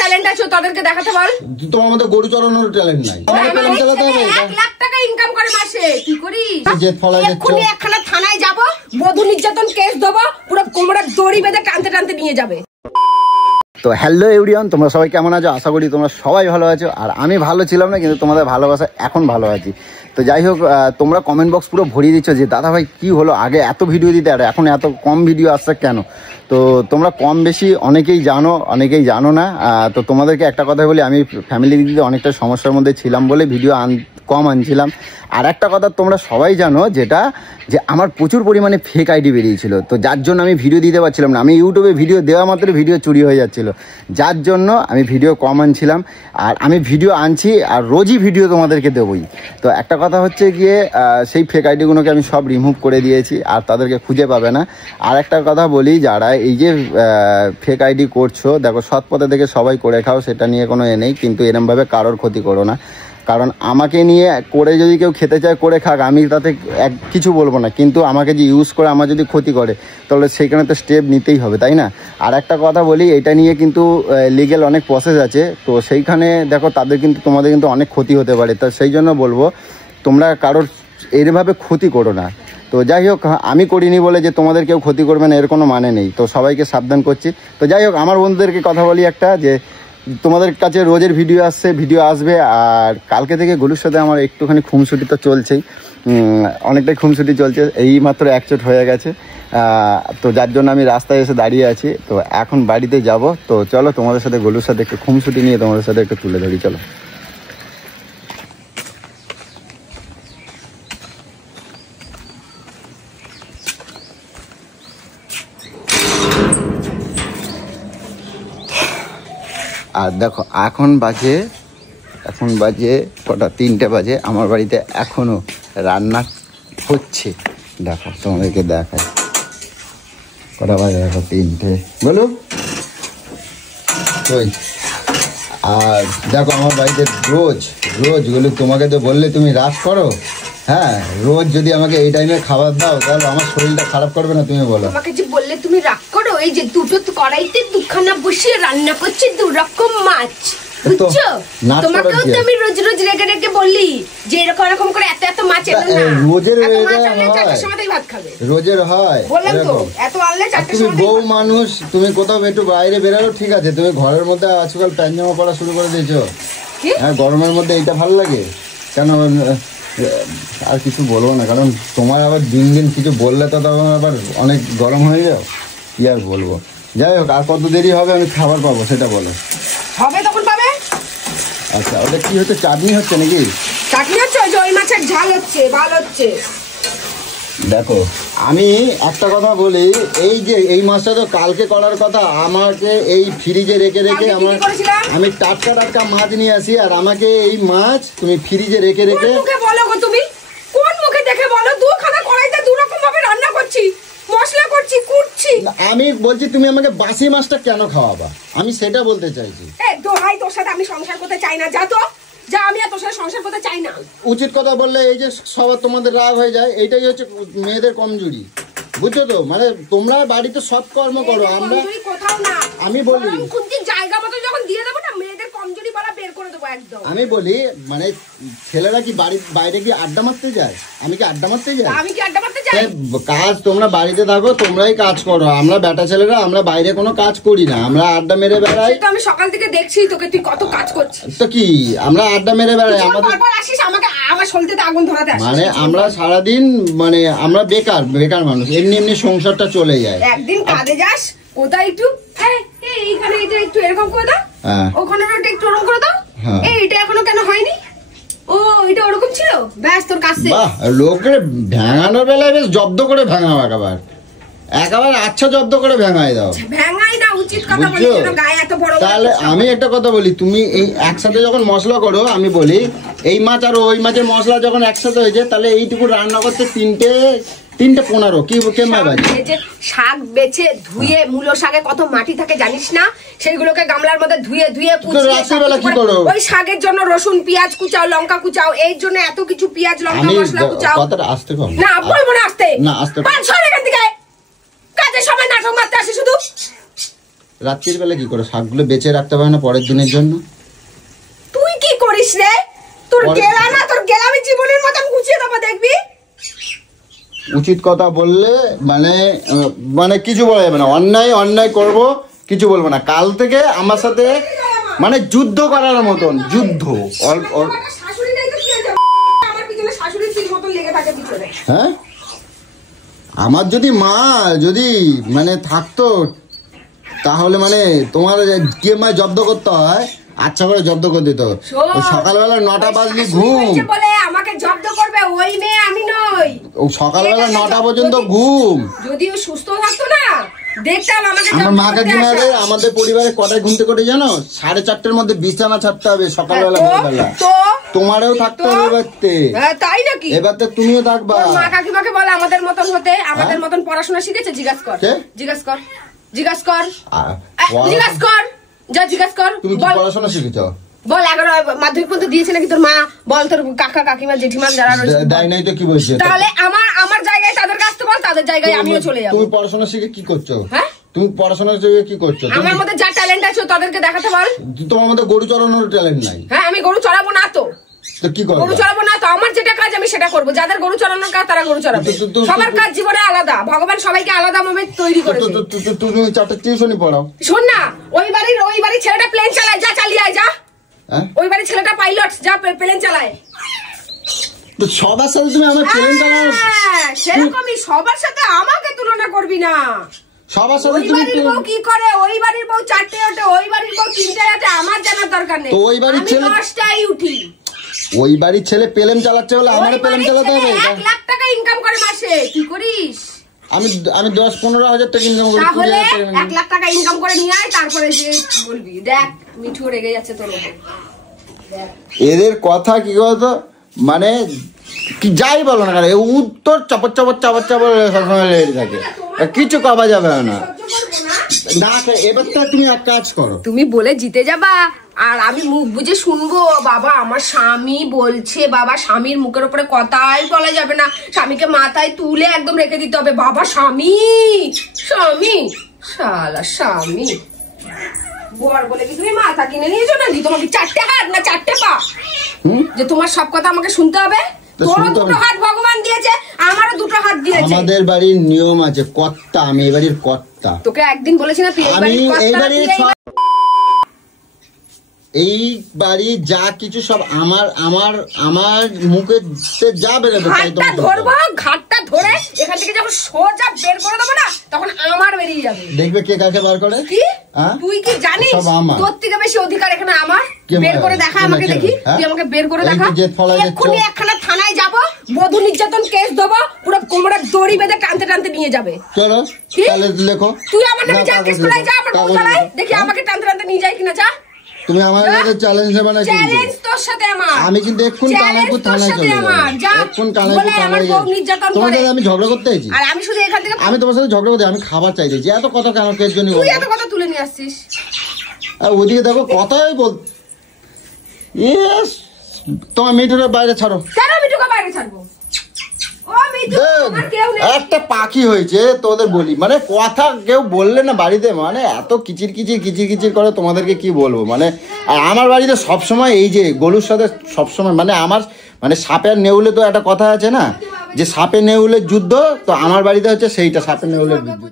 Talent আছে তাদেরকে দেখাতে বল। তোমার মধ্যে গরু চড়ানোর ট্যালেন্ট নাই। 1 লাখ টাকা ইনকাম করে মাসে, কি করিস? জেদ ফলাই দিচ্ছ। এক্ষুনি একখানা থানায় যাব, বধূ নির্যাতন কেস দেবো, পুরো কোমরে দড়ি বেঁধে টানতে টানতে নিয়ে যাবে। তো হ্যালো এভরিওয়ান, তোমরা সবাই কেমন আছো? আশা করি তোমরা সবাই ভালো আছো। আর আমি ভালো ছিলাম না, কিন্তু তোমাদের ভালোবাসা এখন ভালো আছি। তো যাই হোক, তোমরা কমেন্ট বক্স পুরো ভরিয়ে দিচ্ছ যে দাদা ভাই কি হলো, আগে এত ভিডিও দিতে আর এখন এত কম ভিডিও আসছে কেন? তো তোমরা কম বেশি অনেকেই জানো না। তো তোমাদেরকে একটা কথা বলি, আমি ফ্যামিলি দিক দিয়ে অনেকটা সমস্যার মধ্যে ছিলাম বলে ভিডিও কম আনছিলাম। আর একটা কথা তোমরা সবাই জানো, যেটা যে আমার প্রচুর পরিমাণে ফেক আইডি বেরিয়েছিল, তো যার জন্য আমি ভিডিও দিতে পারছিলাম না। আমি ইউটিউবে ভিডিও দেওয়া মাত্র ভিডিও চুরি হয়ে যাচ্ছিল, যার জন্য আমি ভিডিও কম আনছিলাম। আর আমি ভিডিও আনছি আর রোজই ভিডিও তোমাদেরকে দেবই। তো একটা কথা হচ্ছে গিয়ে, সেই ফেক আইডিগুলোকে আমি সব রিমুভ করে দিয়েছি, আর তাদেরকে খুঁজে পাবে না। আর একটা কথা বলি, যারা এই যে ফেক আইডি করছো, দেখো সৎ পথে থেকে সবাই করে খাও, সেটা নিয়ে কোনো নেই, কিন্তু এরমভাবে কারোর ক্ষতি করো না। কারণ আমাকে নিয়ে করে যদি কেউ খেতে চায় করে খাক, আমি তাতে কিছু বলবো না, কিন্তু আমাকে যে ইউজ করে আমার যদি ক্ষতি করে, তাহলে সেখানে তো স্টেপ নিতেই হবে, তাই না? আর একটা কথা বলি, এটা নিয়ে কিন্তু লিগ্যাল অনেক প্রসেস আছে, তো সেইখানে দেখো তোমাদের কিন্তু অনেক ক্ষতি হতে পারে। তো সেই জন্য বলবো, তোমরা কারোর এরভাবে ক্ষতি করো না। তো যাই হোক, আমি করিনি বলে যে তোমাদের কেউ ক্ষতি করবে না এর কোনো মানে নেই। তো সবাইকে সাবধান করছি। তো যাই হোক, আমার বন্ধুদেরকে কথা বলি একটা, যে তোমাদের কাছে রোজের ভিডিও আসবে। আর কালকে থেকে গলুর সাথে আমার একটুখানি খুমছুটি তো চলছেই, অনেকটাই খুমছুটি চলছে, এই মাত্র একচোট হয়ে গেছে। তো যার জন্য আমি রাস্তায় এসে দাঁড়িয়ে আছি। তো এখন বাড়িতে যাব। তো চলো তোমাদের সাথে গলুর সাথে একটু খুমছুটি নিয়ে তোমাদের সাথে একটু তুলে ধরি, চলো। আর দেখো, এখন বাজে কটা, 3টে বাজে। আমার বাড়িতে এখনো রান্না হচ্ছে। দেখো তোমাদেরকে দেখাই, কটা বাজে দেখো, 3টে বলো। ওই আর দেখো, আমার বাড়িতে রোজ বলো, তোমাকে তো বললে তুমি রাগ করো। হ্যাঁ, রোজ যদি আমাকে এই টাইমে খাবার দাও, তাহলে আমার শরীরটা খারাপ করবে না? তুমি বলো। তোমাকে যে বললে তুমি রাগ করো, এই যে দুটো কড়াইতে দুখানা বসিয়ে রান্না করছে 2 রকম মাছ, বুঝছো? তোমাকেও তো আমি রোজ রেগে বললি যে এরকম করে এত মাছ এলো না। রোজের ভাত খাবে, রোজের হয় বললাম তো, এত আনলে 4টার সময়। বউ মানুষ, তুমি কোথাও একটু বাইরে বেরালো ঠিক আছে, তুমি ঘরের মধ্যে আজকাল প্যান্ট জামা পরা শুরু করে দিয়েছো। হ্যাঁ, গরমের মধ্যে এইটা ভালো লাগে কেন? আর কিছু বলবো না, কারণ তোমার আবার দিন কিছু বললে তো তখন আবার অনেক গরম হয়ে যাও, কি আর বলবো। যাই হোক, আর কত দেরি হবে আমি খাবার পাবো সেটা বলো। হবে তখন পাবে। আচ্ছা, ওটা কি হচ্ছে? চাটনি হচ্ছে নাকি? চাটনি হচ্ছে, ওই মাছের ঝাল হচ্ছে, ভালো হচ্ছে। দেখো, আমি একটা কথা বলি, এই যে এই মাছটা তো কালকে করার কথা, আমাকে এই ফ্রিজে রেখে আমি টাটকা মাছ নিয়ে আসি, আর আমাকে এই মাছ তুমি ফ্রিজে রেখে বলো গো, তুমি কোন মুখে দেখে বলো? 2খানা কড়াইতে 2 রকম ভাবে রান্না করছি, মশলা করছি, কুটছি। আমি বলছি তুমি আমাকে বাসি মাছটা কেন খাওয়াবা, আমি সেটা বলতে চাইছি। দোহাই, তোর সাথে আমি সংসার করতে চাই না, যা তো যা, আমি আর তোর সাথে সংসার করতে চাই না। উচিত কথা বললে এই যে সবার তোমাদের রাগ হয়ে যায়, এইটাই হচ্ছে মেয়েদের কমজোরি, বুঝছো তো? মানে তোমরা বাড়িতে সৎ কর্ম করো, আমরা কোথাও না। আমি বলি জায়গা মতো যখন দিয়ে দেবো না, মেয়েদের কমজোরি বলা বের করে দেবো একদম। আমি বলি, মানে ছেলেরা কি বাইরে কি আড্ডা মারতে যায়? আমি কি আড্ডা মারতে যাই? আমি কি আড্ডা মারতে যাই? কাজ তোমরা বাড়িতে থাকো, তোমরাই কাজ করো। আমরা বেটা ছেলেরা আমরা বাইরে কোনো কাজ করি না, আমরা আড্ডা মেরে বেড়াই। তো আমি সকাল থেকে দেখছি তোকে, তুই কত কাজ করছিস। তো কি, আমরা আড্ডা মেরে বেড়াই। আমাদের আসিস আমাকে আমার শরীরতে আগুন ধরাতে আসিস। মানে আমরা সারাদিন, মানে আমরা বেকার মানুষ, এমনি সংসারটা চলে যায়। একদিন কাজে যাস, কোথায় একটু এইখানে এটা একটু এরকম করে দাও, ওখানে একটু ওরকম করে দাও, এইটা এখনো কেন হয়নি? ও, এটা ওরকম ছিল, ব্যাস তোর কাছে। বাহ, লোকের ভেঙানোর বেলায় বেশ জব্দ করে ভেঙাও, একেবারে আচ্ছা জব্দ করে ভেঙাই দাও। ভেঙাই না, উচিত কথা বলি, গায়ে এত বড়। তাহলে আমি একটা কথা বলি, তুমি এই একসাথে যখন মশলা করো, আমি বলি এই মাছ আর ওই মাছের মশলা যখন একসাথে হয়েছে, তাহলে এইটুকু রান্না করতে 3:15 কি কেমন বাজে? শাক বেছে ধুয়ে, মূলো শাকে কত মাটি থাকে জানিস না? সেইগুলোকে গামলার মধ্যে ধুয়ে রাত্রিবেলা কি করো? ওই শাকের জন্য রসুন পেঁয়াজ কুচাও, লঙ্কা কুচাও, এই জন্য এত কিছু পেঁয়াজ লঙ্কা মশলা কুচাও। কথাটা আস্তে কম না, বলবো না আস্তে, না আস্তে। এখান থেকে কাজের সময় নাটক মারতে আসি শুধু। রাত্রির বেলা কি করে শাকগুলো বেঁচে রাখতে পারে না পরের দিনের জন্য? তুই কি করিস রে? তোর গেলা আমি জীবনের মতন গুছিয়ে দেবো দেখবি। উচিত কথা বললে মানে কিছু বলা যাবে না, অন্যায় করব কিছু বলবো না। কাল থেকে আমার সাথে মানে যুদ্ধ করার মতন যুদ্ধ। হ্যাঁ, আমার যদি মা মানে থাকতো তাহলে মানে তোমার কি মায় জব্দ করতে হয়, আচ্ছা করে জব্দ করে দিত। সকালবেলা 9টা বাজলি ঘুম, আমাকে জব্দ করবে ওই মেয়ে, আমি নই। সকালবেলা 9টা পর্যন্ত ঘুম। যদি ও সুস্থ থাকতো না দেখতাম আমাকে। আমার মা কাকিমারে আমাদের পরিবারে কটায় ঘুমতে করে জানো? 4:30টার মধ্যে বিছানা ছাড়তে হবে সকালবেলা। তোমারও থাকতে হবে এবারতে। তাই নাকি? এবারতে তুমিও থাকবা। মা কাকিমাকে বলে আমাদের মতন হতে, আমাদের মতন পড়াশোনা শিখেছে? জিজ্ঞাসা কর। যা জিজ্ঞাসা কর। তুমি কি পড়াশোনা শিখেছো? বল 11 মাধ্যমিক পর্যন্ত দিয়েছে নাকি তোর মা? বল তোর কাকা কাকিমা জেঠিমা যারা রয়েছে দেয় নাই তো কি বলছে? তাহলে আমার জায়গায় তাদের কাছে তো বল, তাদের জায়গায় আমিও চলে যাব। তুমি পড়াশোনা শিখে কি করছো? হ্যাঁ, তুমি পড়াশোনা শিখে কি করছো? আমার মধ্যে যা ট্যালেন্ট আছে তাদেরকে দেখাতে বল। তোমার মধ্যে গরু চড়ানোর ট্যালেন্ট নাই? হ্যাঁ, আমি গরু চড়াবো না তো। তো কি করব? গরু চড়াবো না তো, আমার যেটা কাজ আমি সেটা করব। যাদের গরু চড়ানোর কাজ তারা গরু চড়াবে। সবার কাজ জীবনে আলাদা, ভগবান সবাইকে আলাদা ভাবে তৈরি করেছে। তুমি 4টা টিউশনি পড়াও। শোন না, ওই বাড়ির ছেলেটা প্লেন চালায়, যা চালিয়ে আয় যা। ওই বাড়ির ছেলেটা পাইলট, যা প্লেন চালায়। তো সবার সাথে তুমি আমার প্লেন চালাও? সেরকমই, সবার সাথে আমাকে তুলনা করবি না। সবার সাথে ওই বাড়ির বউ কি করে? ওই বাড়ির বউ 4টে ওঠে, ওই বাড়ির বউ 3টে ওঠে, আমার জানার দরকার নেই। তো ওই বাড়ির ছেলে 10টায় উঠি। ওই বাড়ির ছেলে প্লেন চালাচ্ছে বলে আমারও প্লেন চালাতে হবে? 1 লাখ টাকা ইনকাম করে মাসে, কি করিস? আমি 10-15 হাজার টাকা ইনকাম করি। তাহলে 1 লাখ টাকা ইনকাম করে নিয়ে আয়, তারপরে যে বলবি। দেখ মিঠু রেগে যাচ্ছে তোর উপর। এদের কথা কি বলতো, মানে কি যাই বলো না কেন উত্তর চপর সবসময় লেগে থাকে, কিছু করা যাবে না। এবার তো তুমি এক কাজ করো, তুমি বলে জিতে যাবা আর আমি মুখ বুঝে শুনবো। বাবা আমার স্বামী বলছে, বাবা স্বামীর মুখের উপরে কথাই বলা যাবে না। স্বামীকে মাথায় তুলে একদম রেখে দিতে হবে। বাবা স্বামী শালা স্বামী বর বলে কি তুমি মাথা কিনে নিয়েছো নাকি? তোমাকে 4টে হাত না 4টে পা যে তোমার সব কথা আমাকে শুনতে হবে? তোরও 2টো হাত ভগবান দিয়েছে, আমারও 2টো হাত দিয়েছে। আমাদের বাড়ির নিয়ম আছে, কর্তা। আমি এই বাড়ির কর্তা। তোকে একদিন বলেছি না তুই এই বাড়ি যা কিছু সব আমার মুখে যা বেরোবে ঘাটটা ধরে এখান থেকে যখন সোজা বের করে দেবো না, তখন আমার বেরিয়ে যাবে। দেখবে কে কাকে বার করে। কি তুই কি জানিস তোর থেকে বেশি অধিকার এখানে আমার? বের করে দেখা আমাকে, দেখি তুই আমাকে বের করে দেখা। এক্ষুনি একখানা থানায় যাবো, বধূ নির্যাতন কেস দেবো, পুরো কোমরের দড়ি বেঁধে টানতে টানতে নিয়ে যাবে। চলো লেখো, তুই আমার নামে যা কেস করে যা, আমার বউ চালায়, দেখি আমাকে টানতে টানতে নিয়ে যায় কিনা। যা, তুমি আমার সাথে চ্যালেঞ্জ নেবে না? চ্যালেঞ্জ তোর সাথে আমার। আমি কিন্তু এক্ষুনি কানাইপুর থানায় চলে যাব। এক্ষুনি কানাইপুর থানায় যাব। তোমার সাথে আমি ঝগড়া করতে চাইছি? আর আমি শুধু এখান থেকে আমি তোমার সাথে ঝগড়া করতে, আমি খাবার চাইছি। এত কথা কেন এর জন্য? তুই এত কথা তুলে নিয়ে আসছিস। আর ওদিকে দেখো কথাই বল। ইয়েস, তোমার মিঠুনের বাইরে ছাড়ো। কেন মিঠুকে বাইরে ছাড়বো? একটা পাখি হয়েছে তোদের বলি, মানে কথা কেউ বললে না বাড়িতে, মানে এত কিচির করে, তোমাদেরকে কি বলবো। মানে আমার বাড়িতে সবসময় এই যে গরুর সাথে সবসময় মানে সাপের নেউলে তো একটা কথা আছে না, যে সাপে নেউলের যুদ্ধ, তো আমার বাড়িতে হচ্ছে সেইটা, সাপের নেউলের যুদ্ধ।